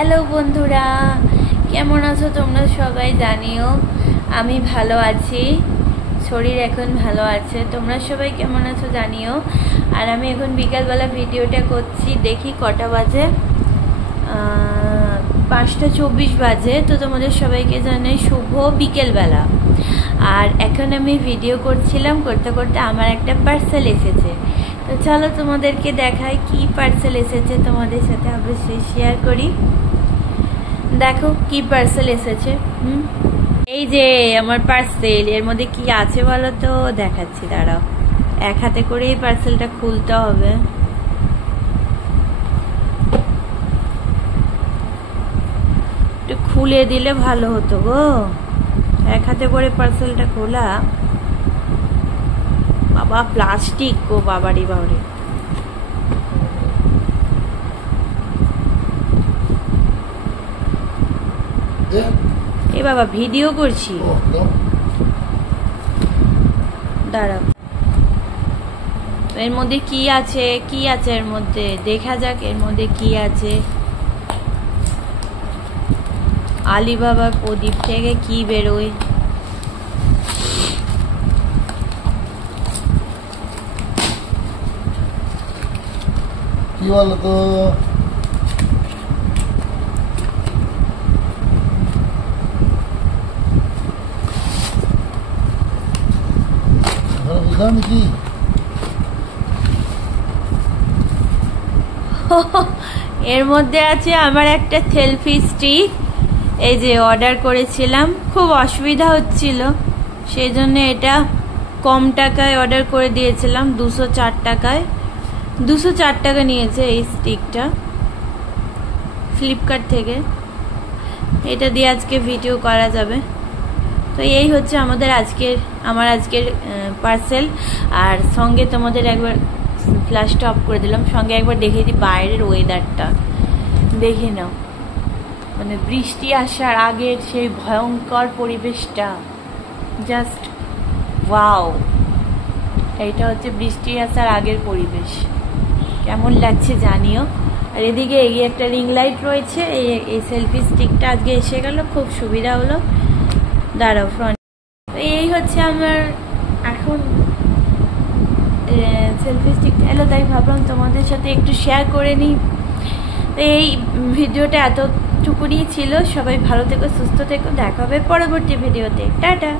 Hello বন্ধুরা, কেমন আছো তোমরা সবাই? জানিও আমি ভালো আছি, শরীর এখন ভালো আছে। তোমরা সবাই কেমন আছো জানিও। আর আমি এখন বিকালবেলা ভিডিওটা করছি, দেখি কটা বাজে, 5:24 বাজে। তো তোমাদের সবাইকে জানাই শুভ বিকেলবেলা। আর এখন আমি ভিডিও করছিলাম, করতে করতে আমার একটা পার্সেল এসেছে। তো চলো তোমাদেরকে দেখাই কি পার্সেল এসেছে, তোমাদের সাথে অবশ্যই শেয়ার করি। দেখো কি পার্সেল এসেছে। এই যে আমার পার্সেল, এর মধ্যে কি আছে বলো তো, দেখাচ্ছি, দাঁড়াও। এক হাতে করে এই পার্সেলটা খুলতে হবে। একটু খুলে দিলে ভালো হতো গো, এক হাতে করে পার্সেলটা খোলা। বাবা প্লাস্টিক গো, বাবারি বাবারি। এ বাবা ভিডিও করছি, দাঁড়াও। এর মধ্যে কি আছে, কি আছে এর মধ্যে, দেখা যাক এর মধ্যে কি আছে। আলিবাবার প্রদীপ থেকে কি বেরোয়। কি বলো তো, কি এর মধ্যে আছে আমার একটা সেলফি স্টিক। এই যে অর্ডার করেছিলাম, খুব অসুবিধা হচ্ছিল, সেই জন্য এটা কম টাকায় অর্ডার করে দিয়েছিলাম, 204 টাকায়। 204 টাকা নিয়েছে এই স্টিকটা ফ্লিপকার্ট থেকে। এটা দিয়ে আজকে ভিডিও করা যাবে। তো এই হচ্ছে আমার আজকের পার্সেল। আর সঙ্গে তোমাদের একবার ফ্ল্যাশটা অফ করে দিলাম, সঙ্গে একবার দেখিয়ে দিই বাইরের ওয়েদারটা দেখে নাও। মানে বৃষ্টি আসার আগের সেই ভয়ঙ্কর পরিবেশটা, জাস্ট ওয়াও। এইটা হচ্ছে বৃষ্টি আসার আগের পরিবেশ, কেমন লাগছে জানিও। আর এদিকে এগিয়ে একটা রিং লাইট রয়েছে। এই সেলফি স্টিকটা আজকে এসে গেল, খুব সুবিধা হলো। দাঁড়াও ফ্রন্ট। এই হচ্ছে আমার এখন সেলফি স্টিকটা এলো, তাই ভাবলাম তোমাদের সাথে একটু শেয়ার করে নিই। তো এই ভিডিওটা এতটুকুনি ছিল। সবাই ভালো থেকো, সুস্থ থেকো, দেখা হবে পরবর্তী ভিডিওতে। টাটা।